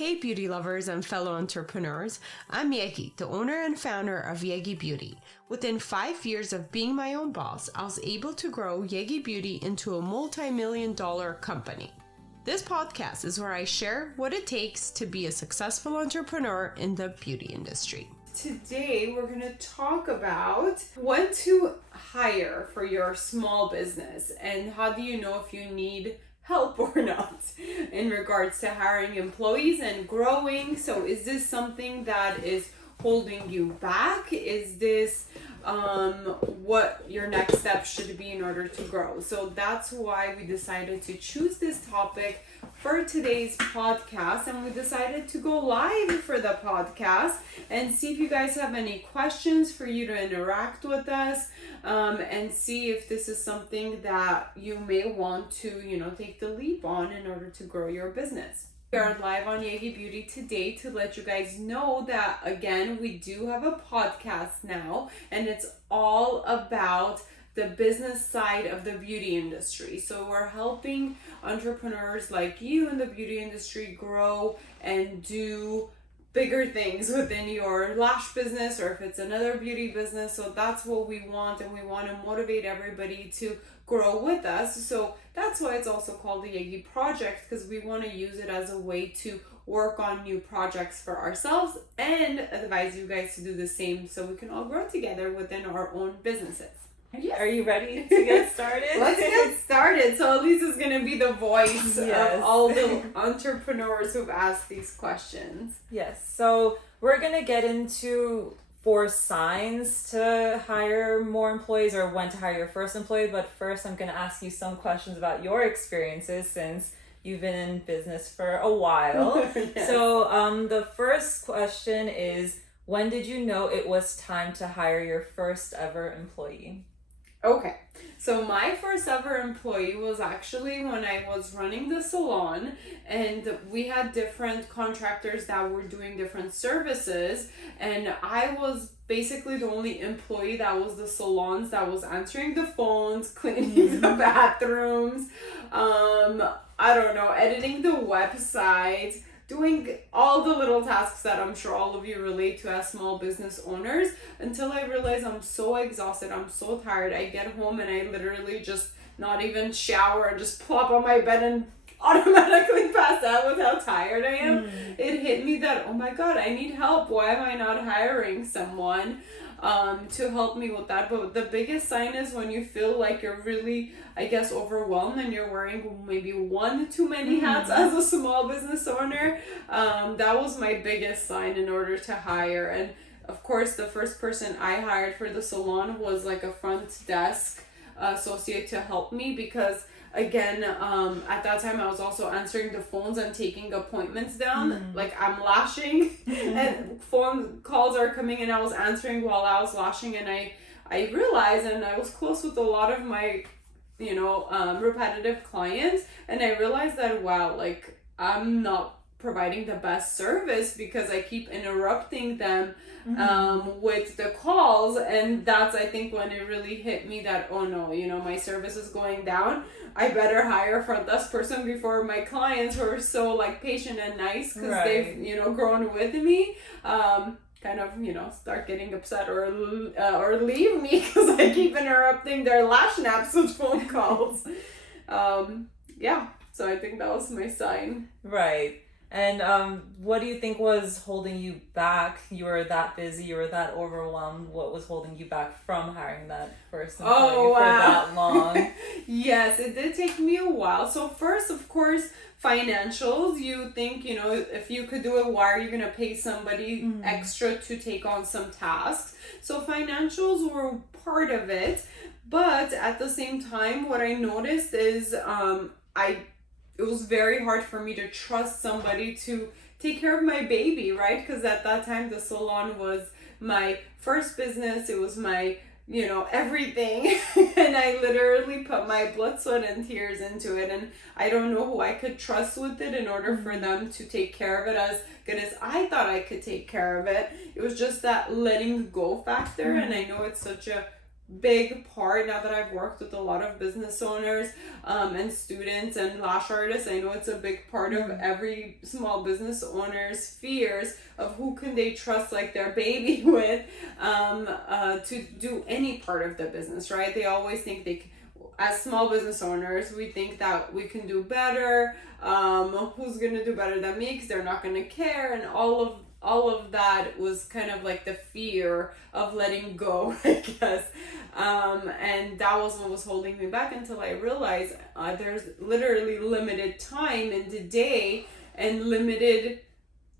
Hey beauty lovers and fellow entrepreneurs, I'm Yegi, the owner and founder of Yegi Beauty. Within 5 years of being my own boss, I was able to grow Yegi Beauty into a multi-million-dollar company. This podcast is where I share what it takes to be a successful entrepreneur in the beauty industry. Today we're going to talk about when to hire for your small business and how do you know if you need help or not in regards to hiring employees and growing. So is this something that is holding you back? Is this what your next step should be in order to grow? So that's why we decided to choose this topic for today's podcast, and we decided to go live for the podcast and see if you guys have any questions for you to interact with us, and see if this is something that you may want to, take the leap on in order to grow your business. We are live on Yegi Beauty today to let you guys know that, again, we do have a podcast now, and it's all about the business side of the beauty industry. So we're helping entrepreneurs like you in the beauty industry grow and do bigger things within your lash business, or if it's another beauty business. So that's what we want, and we want to motivate everybody to grow with us. So that's why it's also called the Yegi Project, because we want to use it as a way to work on new projects for ourselves and advise you guys to do the same so we can all grow together within our own businesses. Yes. Are you ready to get started? Let's get started. So Elise is going to be the voice of all the entrepreneurs who've asked these questions. Yes. So we're going to get into 4 signs to hire more employees, or when to hire your first employee. But first, I'm going to ask you some questions about your experiences since you've been in business for a while. Yes. So the first question is, when did you know it was time to hire your first ever employee? Okay, so my first ever employee was actually when I was running the salon, and we had different contractors that were doing different services, and I was basically the only employee that was the salons that was answering the phones, cleaning the bathrooms, editing the website, doing all the little tasks that I'm sure all of you relate to as small business owners, until I realized I'm so exhausted, I'm so tired. I get home and I literally just not even shower and just plop on my bed and automatically pass out with how tired I am. It hit me that, oh my God, I need help. Why am I not hiring someone to help me with that? But the biggest sign is when you feel like you're really, overwhelmed and you're wearing maybe one too many hats as a small business owner. That was my biggest sign in order to hire. And of course, the first person I hired for the salon was like a front desk associate to help me, because again, at that time I was also answering the phones and taking appointments down. Like I'm lashing and phone calls are coming, and I was answering while I was lashing, and I realized, and I was close with a lot of my repetitive clients, and I realized that, wow, like I'm not providing the best service because I keep interrupting them with the calls. And that's, I think, when it really hit me that, oh no, my service is going down. I better hire a front desk person before my clients, who are so like patient and nice because they've grown with me, start getting upset or leave me because I keep interrupting their lash naps with phone calls. So I think that was my sign. Right. And what do you think was holding you back? You were that busy, you were that overwhelmed. What was holding you back from hiring that first employee for that long? Yes, it did take me a while. So first, of course, financials. You think, if you could do it, why are you going to pay somebody extra to take on some tasks? So financials were part of it. But at the same time, what I noticed is it was very hard for me to trust somebody to take care of my baby, right? Because at that time, the salon was my first business. It was my, everything. And I literally put my blood, sweat, and tears into it. And I don't know who I could trust with it in order for them to take care of it as good as I thought I could take care of it. It was just that letting go factor. And I know it's such a big part now that I've worked with a lot of business owners and students and lash artists. I know it's a big part of every small business owner's fears of who can they trust like their baby with to do any part of the business, right? They always think as small business owners, we think that we can do better. Who's gonna do better than me? Because they're not gonna care, and all of that was kind of like the fear of letting go, I guess. And that was what was holding me back until I realized there's literally limited time in the day and limited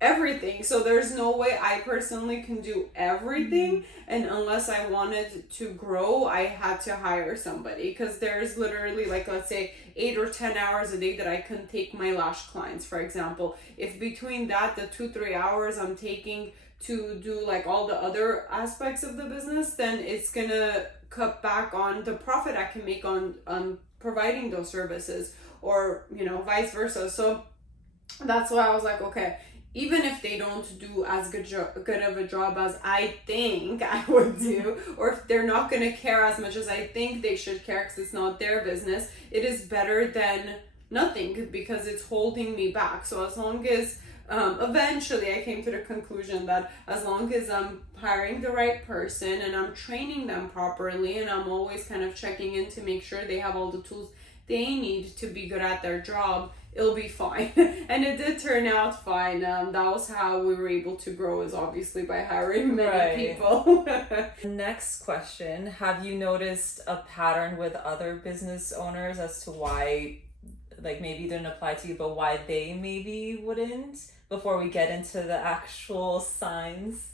everything. So there's no way I personally can do everything. And unless I wanted to grow, I had to hire somebody, because there's literally like, let's say 8 or 10 hours a day that I can take my lash clients, for example. If between that, the 2-3 hours I'm taking to do like all the other aspects of the business, then it's gonna cut back on the profit I can make on providing those services, or, you know, vice versa. So that's why I was like, okay, even if they don't do as good of a job as I think I would do, or if they're not going to care as much as I think they should care because it's not their business, it is better than nothing, because it's holding me back. So as long as, eventually I came to the conclusion that as long as I'm hiring the right person and I'm training them properly, and I'm always kind of checking in to make sure they have all the tools they need to be good at their job, it'll be fine. And it did turn out fine. That was how we were able to grow, is obviously by hiring many people. Next question. Have you noticed a pattern with other business owners as to why, like, maybe it didn't apply to you, but why they maybe wouldn't, before we get into the actual signs?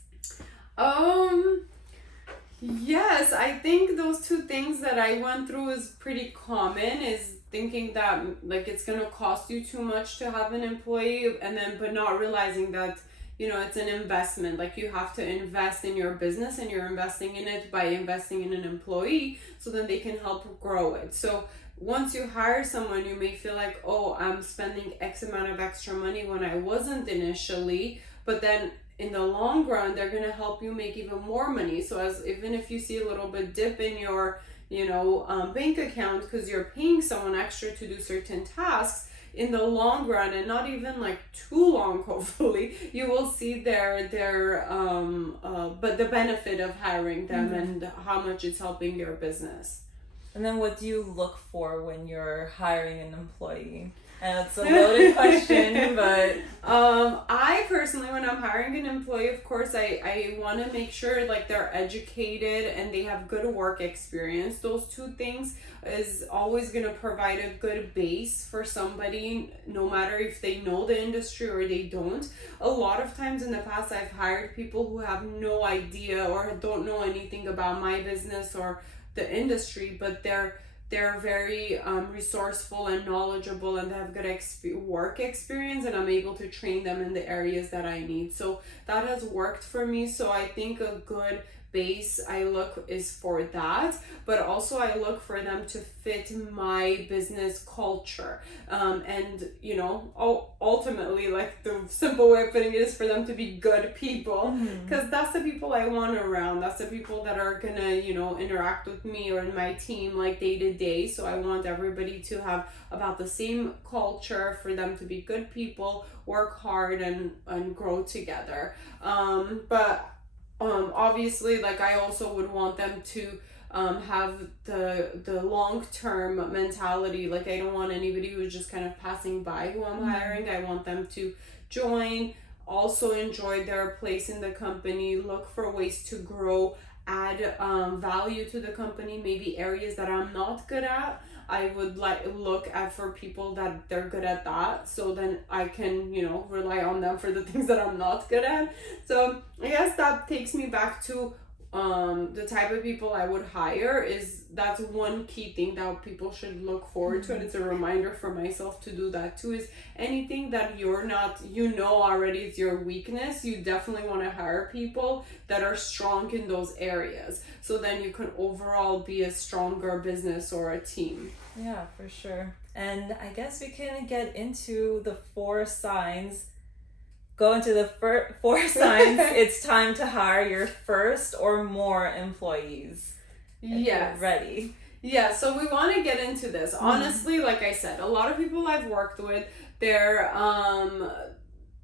Yes, I think those two things that I went through is pretty common, is thinking that like it's gonna cost you too much to have an employee, and then but not realizing that, you know, it's an investment. Like, you have to invest in your business, and you're investing in it by investing in an employee, so then they can help grow it. So once you hire someone, you may feel like, oh, I'm spending X amount of extra money when I wasn't initially, but then in the long run, they're going to help you make even more money. So even if you see a little bit dip in your, you know, bank account because you're paying someone extra to do certain tasks, in the long run, and not even like too long, hopefully, you will see but the benefit of hiring them and how much it's helping your business. And then what do you look for when you're hiring an employee? And it's a loaded question, but I personally, when I'm hiring an employee, of course, I want to make sure like they're educated and they have good work experience. Those two things is always going to provide a good base for somebody, no matter if they know the industry or they don't. A lot of times in the past, I've hired people who have no idea or don't know anything about my business or the industry, but they're very resourceful and knowledgeable, and they have good work experience, and I'm able to train them in the areas that I need. So that has worked for me. So I think a good base I look is for that, but also I look for them to fit my business culture, and you know, ultimately, like the simple way of putting it is for them to be good people, because that's the people I want around. That's the people that are gonna, you know, interact with me or in my team like day to day. So I want everybody to have about the same culture, for them to be good people, work hard, and grow together. But obviously, like, I also would want them to have the long-term mentality. Like, I don't want anybody who's just kind of passing by who I'm hiring. I want them to join, also enjoy their place in the company, look for ways to grow, add value to the company, maybe areas that I'm not good at. I would look at for people that they're good at that, so then I can, you know, rely on them for the things that I'm not good at. So I guess that takes me back to the type of people I would hire. That's one key thing that people should look forward to, and it's a reminder for myself to do that too, is anything that you're not, you know, already is your weakness, you definitely want to hire people that are strong in those areas, so then you can overall be a stronger business or a team. Yeah, for sure. And I guess we can get into the 4 signs. Go into the 4 signs it's time to hire your first or more employees. Yes. Ready. Yeah, so we want to get into this. Honestly, like I said, a lot of people I've worked with, they're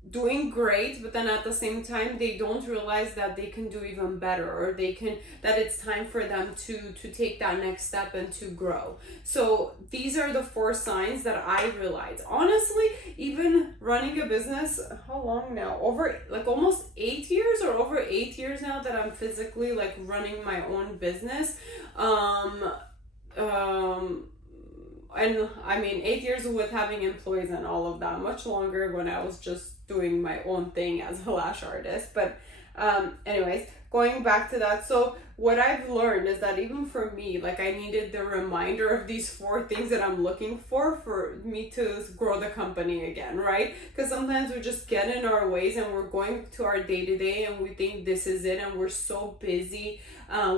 doing great, but then at the same time they don't realize that they can do even better, or that it's time for them to take that next step and to grow. So these are the 4 signs that I realized. Honestly, even running a business, how long now? Over like almost 8 years, or over 8 years now that I'm physically like running my own business. And I mean 8 years with having employees and all of that, much longer when I was just doing my own thing as a lash artist. But anyways, going back to that, so what I've learned is that even for me, like I needed the reminder of these 4 things that I'm looking for me to grow the company again, right? Because sometimes we just get in our ways and we're going to our day-to-day and we think this is it, and we're so busy,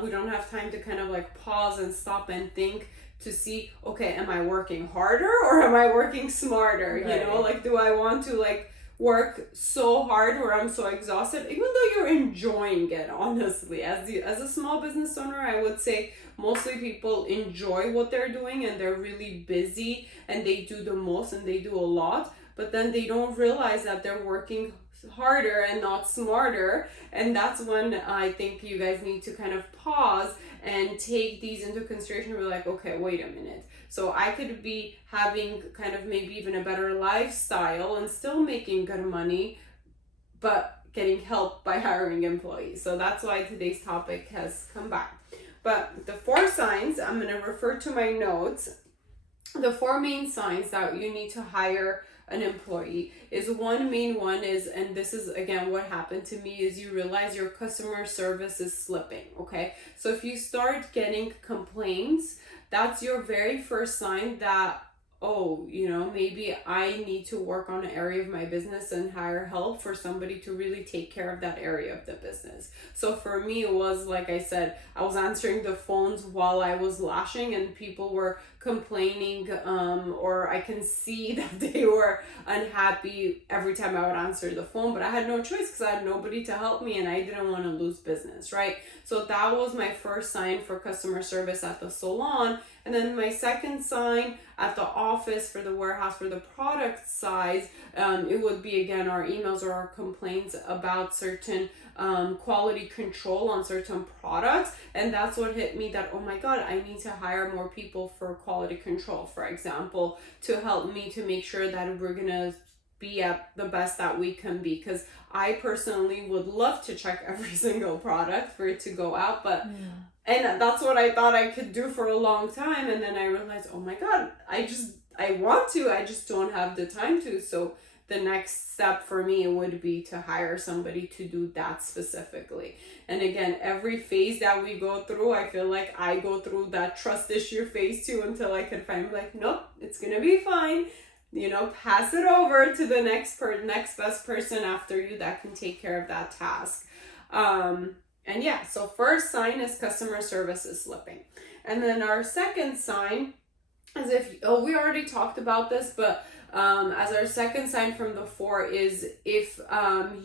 we don't have time to kind of like pause and stop and think to see, okay, am I working harder or am I working smarter? Right. You know, like, do I want to like work so hard where I'm so exhausted, even though you're enjoying it? Honestly, as a small business owner, I would say mostly people enjoy what they're doing and they're really busy and they do the most and they do a lot, but then they don't realize that they're working harder and not smarter. And that's when I think you guys need to kind of pause and take these into consideration. We're like, okay, wait a minute. So I could be having kind of maybe even a better lifestyle and still making good money, but getting help by hiring employees. So that's why today's topic has come back. But the 4 signs, I'm going to refer to my notes. The 4 main signs that you need to hire an employee is, one main one is, and this is again what happened to me, is you realize your customer service is slipping. Okay, so if you start getting complaints, that's your very first sign that, oh, you know, maybe I need to work on an area of my business and hire help for somebody to really take care of that area of the business. So for me, it was, like I said, I was answering the phones while I was lashing and people were complaining, or I can see that they were unhappy every time I would answer the phone, but I had no choice because I had nobody to help me and I didn't want to lose business, right? So that was my first sign for customer service at the salon. And then my second sign at the office, for the warehouse, for the product size, it would be again our emails or our complaints about certain quality control on certain products. And that's what hit me, that, oh my God, I need to hire more people for quality control, for example, to help me to make sure that we're gonna be at the best that we can be. Because I personally would love to check every single product for it to go out, but and that's what I thought I could do for a long time. And then I realized, oh my God, I want to, I just don't have the time to. So the next step for me would be to hire somebody to do that specifically. And again, every phase that we go through, I feel like I go through that trust issue phase too, until I can finally be like, nope, it's gonna be fine. You know, pass it over to the next best person after you that can take care of that task. And yeah, so first sign is customer service is slipping. And then our second sign is we already talked about this, but as our second sign from the 4 is if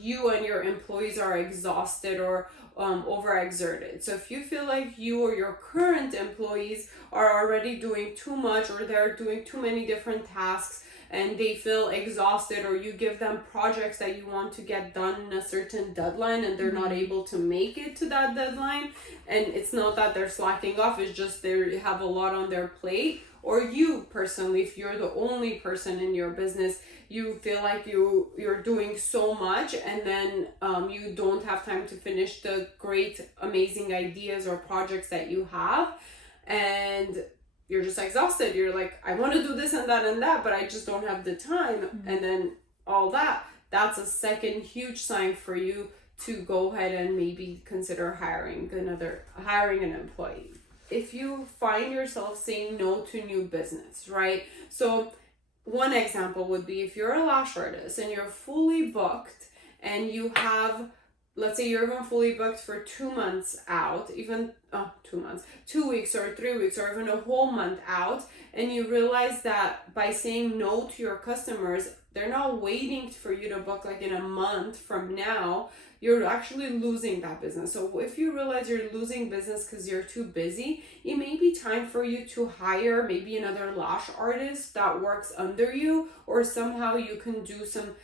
you and your employees are exhausted or overexerted. So if you feel like you or your current employees are already doing too much, or they're doing too many different tasks, and they feel exhausted, or you give them projects that you want to get done in a certain deadline and they're not able to make it to that deadline, and it's not that they're slacking off, it's just they have a lot on their plate. Or you personally, if you're the only person in your business, you feel like you're doing so much, and then you don't have time to finish the great, amazing ideas or projects that you have, and you're just exhausted. You're like, I want to do this and that, but I just don't have the time. And then all that's a second huge sign for you to go ahead and maybe consider hiring an employee. If you find yourself saying no to new business, right? So one example would be if you're a lash artist and you're fully booked and you have, let's say you're even fully booked for 2 months out, even 2 months, 2 weeks or 3 weeks, or even a whole month out, and you realize that by saying no to your customers, they're not waiting for you to book like in a month from now. you're actually losing that business. So if you realize you're losing business because you're too busy, it may be time for you to hire maybe another lash artist that works under you, or somehow you can do some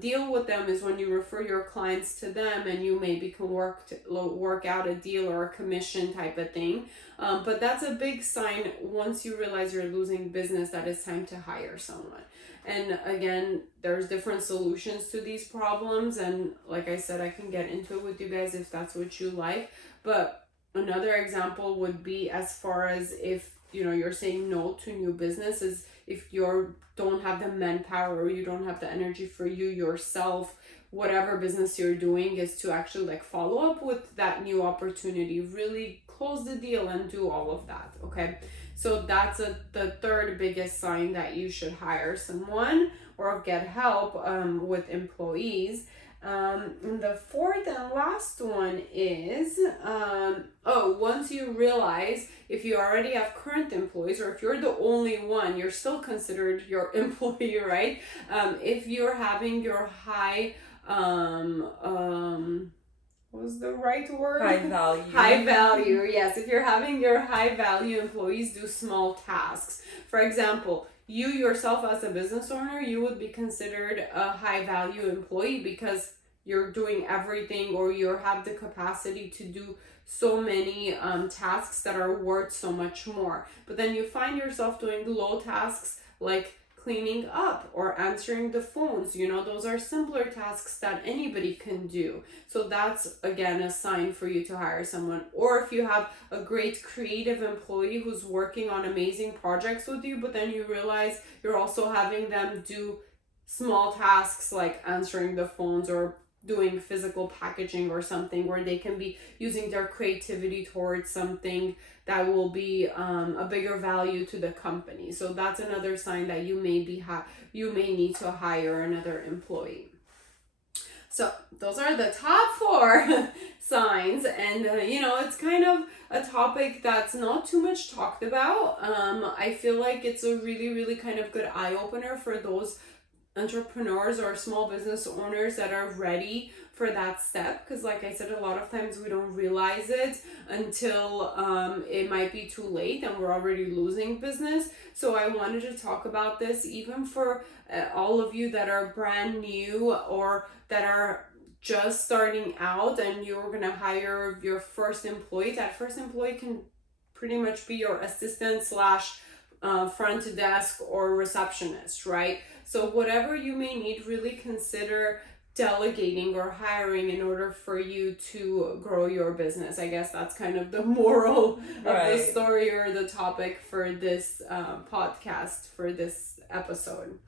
deal with them, is when you refer your clients to them and you maybe can work out a deal or a commission type of thing. But that's a big sign once you realize you're losing business that it's time to hire someone. And again, there's different solutions to these problems. And like I said, I can get into it with you guys if that's what you like. But another example would be, as far as if, you're saying no to new business, is if you don't have the manpower or you don't have the energy for you yourself, whatever business you're doing, is to actually like follow up with that new opportunity, really close the deal and do all of that. Okay. So that's the third biggest sign that you should hire someone or get help with employees. And the fourth and last one is, once you realize if you already have current employees, or if you're the only one, you're still considered your employee, right? If you're having your what's the right word? High value. High value, yes. If you're having your high value employees do small tasks. For example, you yourself as a business owner, you would be considered a high value employee because you're doing everything, or you have the capacity to do so many tasks that are worth so much more. But then you find yourself doing low tasks like cleaning up or answering the phones. Those are simpler tasks that anybody can do. So that's, again, a sign for you to hire someone. Or if you have a great creative employee who's working on amazing projects with you, but then you realize you're also having them do small tasks like answering the phones or doing physical packaging or something, where they can be using their creativity towards something that will be a bigger value to the company. So that's another sign that you may need to hire another employee. So those are the top 4 signs, and it's kind of a topic that's not too much talked about. I feel like it's a really, really kind of good eye-opener for those entrepreneurs or small business owners that are ready for that step, because like I said, a lot of times we don't realize it until it might be too late and we're already losing business. So I wanted to talk about this even for all of you that are brand new or that are just starting out and you're gonna hire your first employee. That first employee can pretty much be your assistant / front desk or receptionist, right? So whatever you may need, really consider delegating or hiring in order for you to grow your business. I guess that's kind of the moral of the story or the topic for this podcast, for this episode.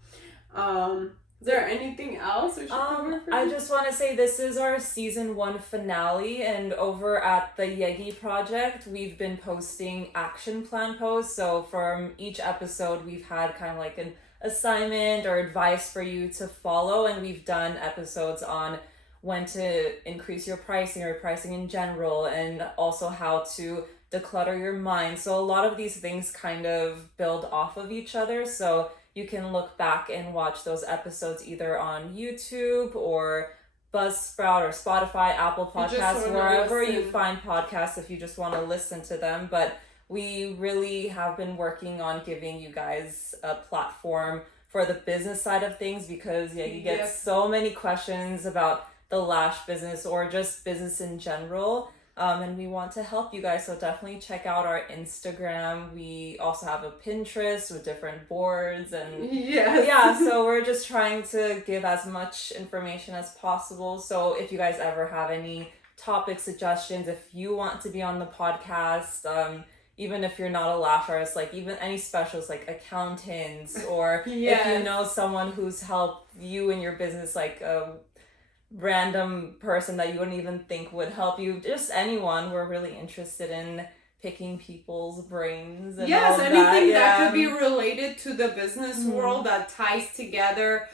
Is there anything else we should cover? I just want to say this is our season 1 finale, and over at the Yegi Project, we've been posting action plan posts. So from each episode, we've had kind of like an assignment or advice for you to follow, and we've done episodes on when to increase your pricing or pricing in general, and also how to declutter your mind. So a lot of these things kind of build off of each other. So you can look back and watch those episodes either on YouTube or Buzzsprout or Spotify, Apple Podcasts, wherever you find podcasts if you just want to listen to them. But we really have been working on giving you guys a platform for the business side of things, because you get so many questions about the lash business or just business in general. And we want to help you guys, so definitely check out our Instagram. We also have a Pinterest with different boards, and so we're just trying to give as much information as possible. So if you guys ever have any topic suggestions, if you want to be on the podcast, even if you're not a lash artist, like even any specialists like accountants, or if you know someone who's helped you in your business, like a random person that you wouldn't even think would help you, just anyone, we're really interested in picking people's brains and all anything that could be related to the business world that ties together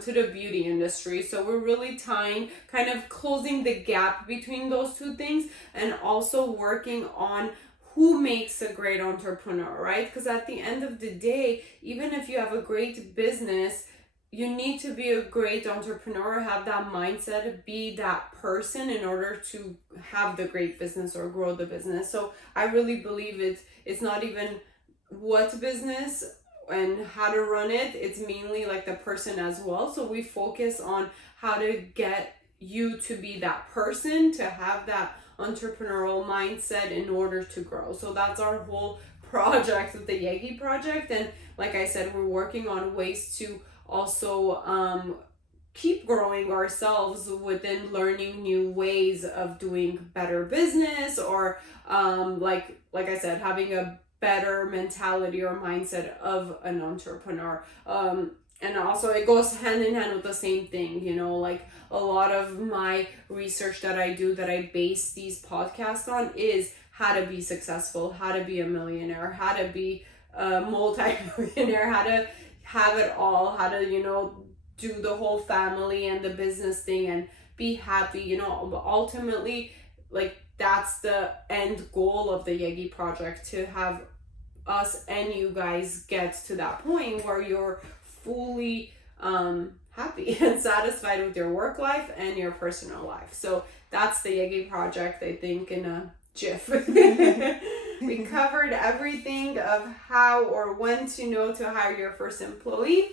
to the beauty industry. So we're really kind of closing the gap between those two things, and also working on who makes a great entrepreneur, right? Because at the end of the day, even if you have a great business, you need to be a great entrepreneur, have that mindset, be that person in order to have the great business or grow the business. So I really believe it's not even what business and how to run it, it's mainly like the person as well. So we focus on how to get you to be that person, to have that entrepreneurial mindset in order to grow. So that's our whole project with the Yegi Project. And like I said, we're working on ways to also keep growing ourselves within learning new ways of doing better business, or like I said, having a better mentality or mindset of an entrepreneur. And also it goes hand in hand with the same thing, you know, like a lot of my research that I do, that I base these podcasts on, is how to be successful, how to be a millionaire, how to be a multi-millionaire, how to have it all, how to, you know, do the whole family and the business thing and be happy, you know. Ultimately, like, that's the end goal of the Yegi Project, to have us and you guys get to that point where you're fully happy and satisfied with your work life and your personal life. So that's the Yegi Project, I think, in a GIF. We covered everything of how or when to know to hire your first employee.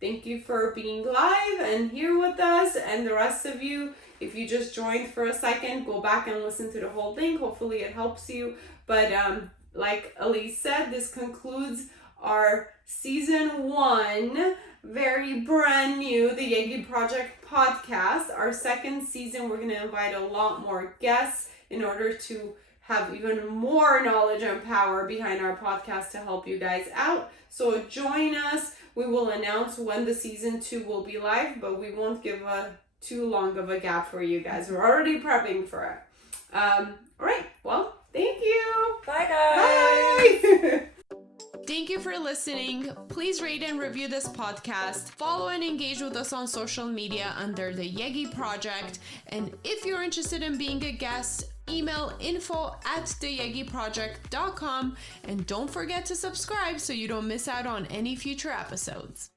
Thank you for being live and here with us, and the rest of you, if you just joined for a second, go back and listen to the whole thing. Hopefully it helps you. But like Elise said, this concludes our season 1, very brand new, the Yegi Project podcast. Our second season, we're going to invite a lot more guests in order to have even more knowledge and power behind our podcast to help you guys out. So join us. We will announce when the season 2 will be live, but we won't give too long of a gap for you guys. We're already prepping for it. All right. Well, thank you. Bye, guys. Bye. Thank you for listening. Please rate and review this podcast. Follow and engage with us on social media under the Yegi Project. And if you're interested in being a guest, email info@theyegiproject.com. And don't forget to subscribe so you don't miss out on any future episodes.